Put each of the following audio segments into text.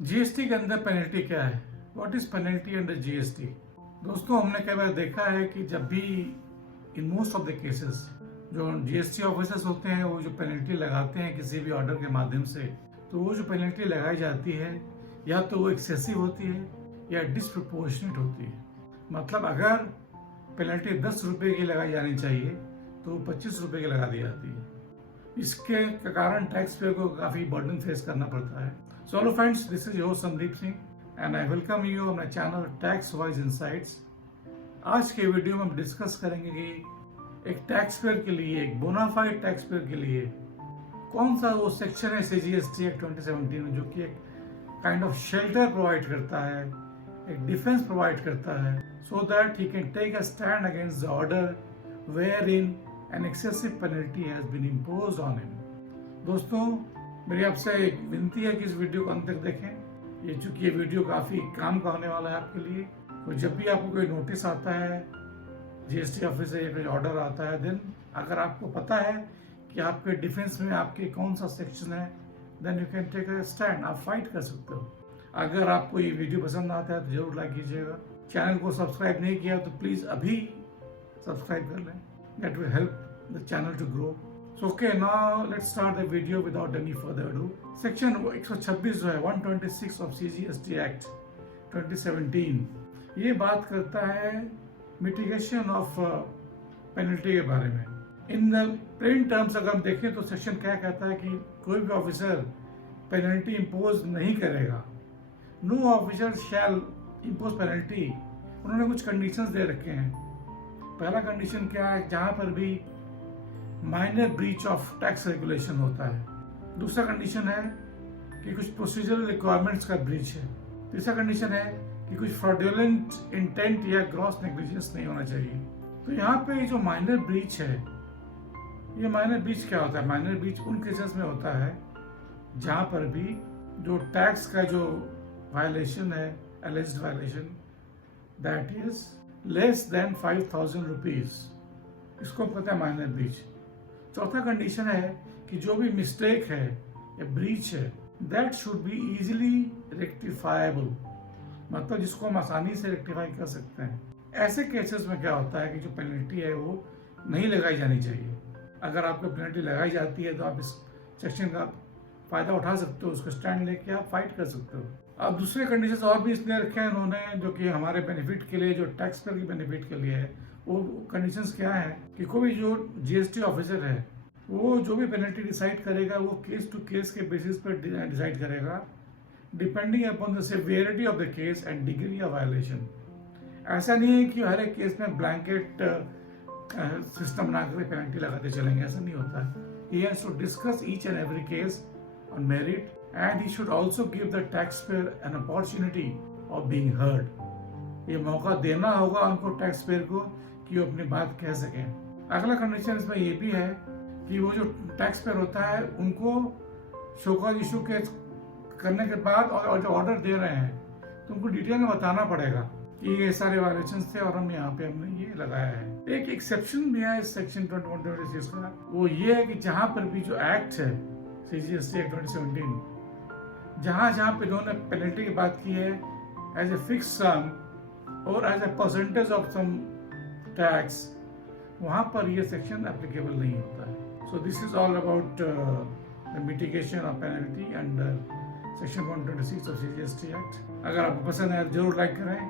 GST के अंदर penalty क्या है? What is penalty under GST? दोस्तों, हमने कई बार देखा है कि जब भी in most of the cases जो जीएसटी ऑफिसर्स होते हैं वो जो पेनल्टी लगाते हैं किसी भी ऑर्डर के माध्यम से, तो वो जो पेनल्टी लगाई जाती है या तो वो एक्सेसिव होती है या डिसप्रोपोर्शनेट होती है। मतलब अगर पेनल्टी 10 रुपये की लगाई जानी चाहिए तो 25 रुपये की लगा दी जाती है। इसके कारण टैक्स पेयर को काफ़ी बर्डन फेस करना पड़ता है। So hello friends, this is your Sandeep Singh and I welcome you on my channel tax wise insights. आज के वीडियो में हम डिस्कस करेंगे कि एक टैक्स पेयर के लिए, एक बोनाफाइड टैक्स पेयर के लिए कौन सा वो सेक्शन है सीजीएसटी एक्ट 2017 में जो कि एक काइंड ऑफ शेल्टर प्रोवाइड करता है, एक डिफेंस प्रोवाइड करता है, so that he can take a stand against the order where in an excessive penalty has been imposed on him। दोस्तों, मेरी आपसे एक विनती है कि इस वीडियो को अंत तक देखें। ये चूंकि ये वीडियो काफ़ी काम का होने वाला है आपके लिए, तो जब भी आपको कोई नोटिस आता है जीएसटी ऑफिस से या कोई ऑर्डर आता है, देन अगर आपको पता है कि आपके डिफेंस में आपके कौन सा सेक्शन है, then you can take a stand, आप फाइट कर सकते हो। अगर आपको ये वीडियो पसंद आता है तो जरूर लाइक कीजिएगा। चैनल को सब्सक्राइब नहीं किया तो प्लीज़ अभी सब्सक्राइब कर लें। That will help the channel to grow. So okay, now let's start the video without any further ado. Section 126 जो है 126 of CGST Act 2017 ये बात करता है मिटिगेशन ऑफ पेनल्टी के बारे में। इन द प्लेन टर्म्स अगर हम देखें तो सेक्शन क्या कहता है कि कोई भी ऑफिसर पेनल्टी इम्पोज नहीं करेगा। No officer shall impose penalty. उन्होंने कुछ कंडीशंस दे रखे हैं। पहला कंडीशन क्या है, जहां पर भी minor breach of tax regulation होता है। दूसरा कंडीशन है कि कुछ प्रोसीजरल रिक्वायरमेंट्स का ब्रीच है। तीसरा कंडीशन है कि कुछ फ्रॉडुलेंट इंटेंट या ग्रॉस नेग्लिजेंस नहीं होना चाहिए। तो यहाँ पे जो माइनर ब्रीच है, ये माइनर ब्रीच क्या होता है? माइनर ब्रीच उन केसेस में होता है जहां पर भी जो टैक्स का जो वायलेशन है, एलिज्ड violation, that is less than 5,000 rupees, इसको कहते हैं माइनर ब्रीच। चौथा कंडीशन है कि जो भी मिस्टेक है या ब्रीच है, दैट शुड बी इजीली रेक्टिफाएबल, मतलब जिसको हम आसानी से रेक्टिफाई कर सकते हैं। ऐसे केसेस में क्या होता है कि जो पेनल्टी है वो नहीं लगाई जानी चाहिए। अगर आपको पेनल्टी लगाई जाती है तो आप इस सेक्शन का फायदा उठा सकते हो, उसको स्टैंड लेके आप फाइट कर सकते हो। अब दूसरे कंडीशंस और भी इसलिए रखे हैं उन्होंने, जो कि हमारे बेनिफिट के लिए, जो टैक्स पेयर के बेनिफिट के लिए है। वो कंडीशंस क्या है कि कोई जो जीएसटी ऑफिसर है वो जो भी पेनल्टी डिसाइड करेगा वो केस टू केस के बेसिस पर डिसाइड करेगा, depending upon the severity of the case and degree of violation. ऐसा नहीं है कि हर एक केस में ब्लैंकेट सिस्टम बना कर पेनल्टी लगाते चलेंगे, ऐसा नहीं होता है। He has to discuss each and every case on merit, and he should also give the taxpayer an opportunity of being heard। ये मौका देना होगा उनको, टैक्स पेयर को, कि वो अपनी बात कह सकें। अगला कंडीशन इसमें ये भी है कि वो जो टैक्स पेयर होता है उनको शोकॉज इशू के करने के बाद और जो ऑर्डर दे रहे हैं तो उनको डिटेल में बताना पड़ेगा कि ये सारे वायलेशन थे और हम यहाँ पे हमने ये लगाया है। एक एक्सेप्शन भी है इस सेक्शन 2126 का, वो ये है कि जहाँ पर भी जो एक्ट है CGST Act 2017, जहाँ पे इन्होंने पेनल्टी की बात की है एज ए फिक्स सम और as a percentage of sum tax, वहाँ पर ये सेक्शन एप्लीकेबल नहीं होता है। So this is all about the mitigation of penalty under section 126 of CGST Act। अगर आपको पसंद है जरूर लाइक करें,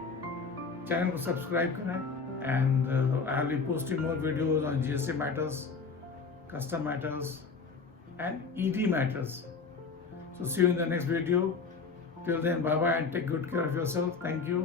चैनल को सब्सक्राइब करें, and I will be posting more videos on GST matters, custom matters and ED matters। So see you in the next video. Till then, bye bye and take good care of yourself. Thank you.